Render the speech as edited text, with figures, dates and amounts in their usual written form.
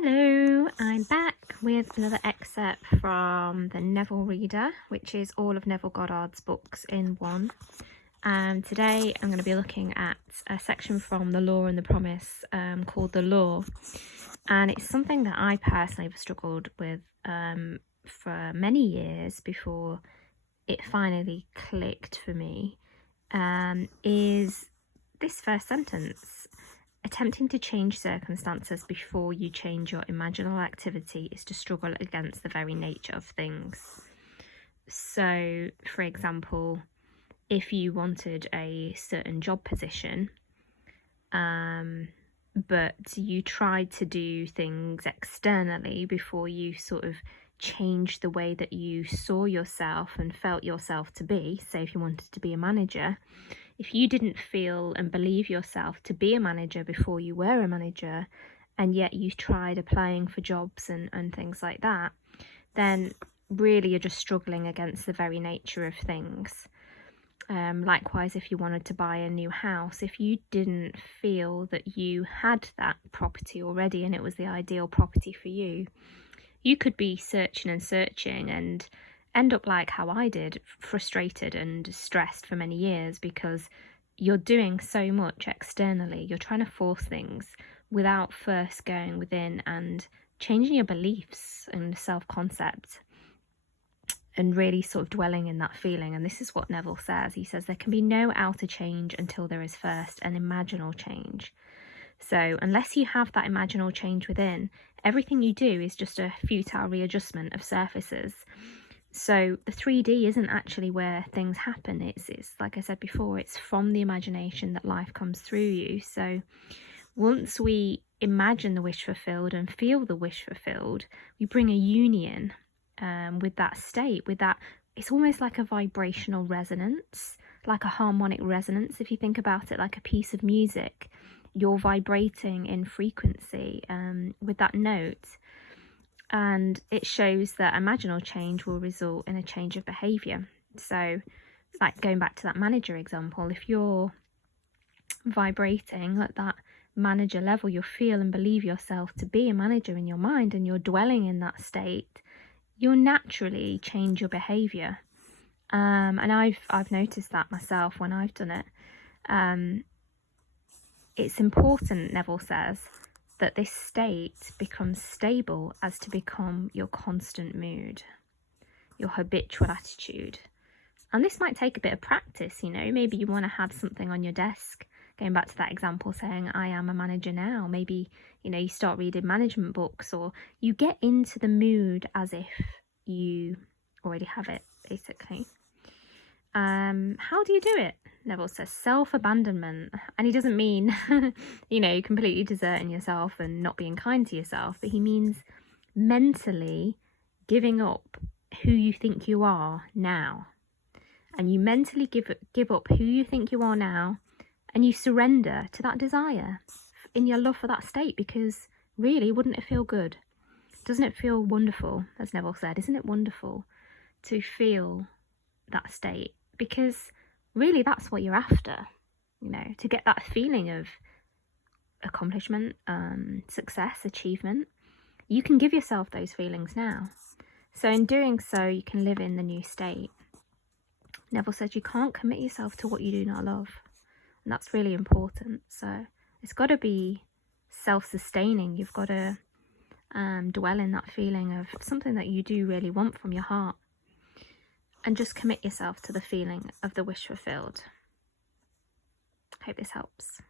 Hello, I'm back with another excerpt from the Neville Reader, which is all of Neville Goddard's books in one. Today I'm going to be looking at a section from The Law and the Promise called The Law, and it's something that I personally have struggled with for many years before it finally clicked for me, is this first sentence. Attempting to change circumstances before you change your imaginal activity is to struggle against the very nature of things. So, for example, if you wanted a certain job position, but you tried to do things externally before you sort of changed the way that you saw yourself and felt yourself to be, say if you wanted to be a manager, if you didn't feel and believe yourself to be a manager before you were a manager, and yet you tried applying for jobs and things like that, then really you're just struggling against the very nature of things. Likewise, if you wanted to buy a new house, if you didn't feel that you had that property already and it was the ideal property for you, you could be searching and end up like how I did, frustrated and stressed for many years, because you're doing so much externally. You're trying to force things without first going within and changing your beliefs and self-concept and really sort of dwelling in that feeling. And this is what Neville says. He says there can be no outer change until there is first an imaginal change. So unless you have that imaginal change within, everything you do is just a futile readjustment of surfaces. So the 3D isn't actually where things happen. It's like I said before, it's from the imagination that life comes through you. So once we imagine the wish fulfilled and feel the wish fulfilled, we bring a union with that state, with that. It's almost like a vibrational resonance, like a harmonic resonance. If you think about it like a piece of music, you're vibrating in frequency with that note. And it shows that imaginal change will result in a change of behaviour. So, like going back to that manager example, if you're vibrating at that manager level, you'll feel and believe yourself to be a manager in your mind, and you're dwelling in that state, you'll naturally change your behaviour. And I've noticed that myself when I've done it. It's important, Neville says, that this state becomes stable as to become your constant mood, your habitual attitude. And this might take a bit of practice, maybe you want to have something on your desk, going back to that example saying, I am a manager now. Maybe, you start reading management books, or you get into the mood as if you already have it, basically. How do you do it? Neville says self-abandonment, and he doesn't mean completely deserting yourself and not being kind to yourself, but he means mentally giving up who you think you are now. And you mentally give up who you think you are now, and you surrender to that desire in your love for that state, because really, wouldn't it feel good? Doesn't it feel wonderful, as Neville said? Isn't it wonderful to feel that state? Because really that's what you're after, to get that feeling of accomplishment, success, achievement. You can give yourself those feelings now. So in doing so, you can live in the new state. Neville says you can't commit yourself to what you do not love. And that's really important. So it's got to be self-sustaining. You've got to dwell in that feeling of something that you do really want from your heart. And just commit yourself to the feeling of the wish fulfilled. Hope this helps.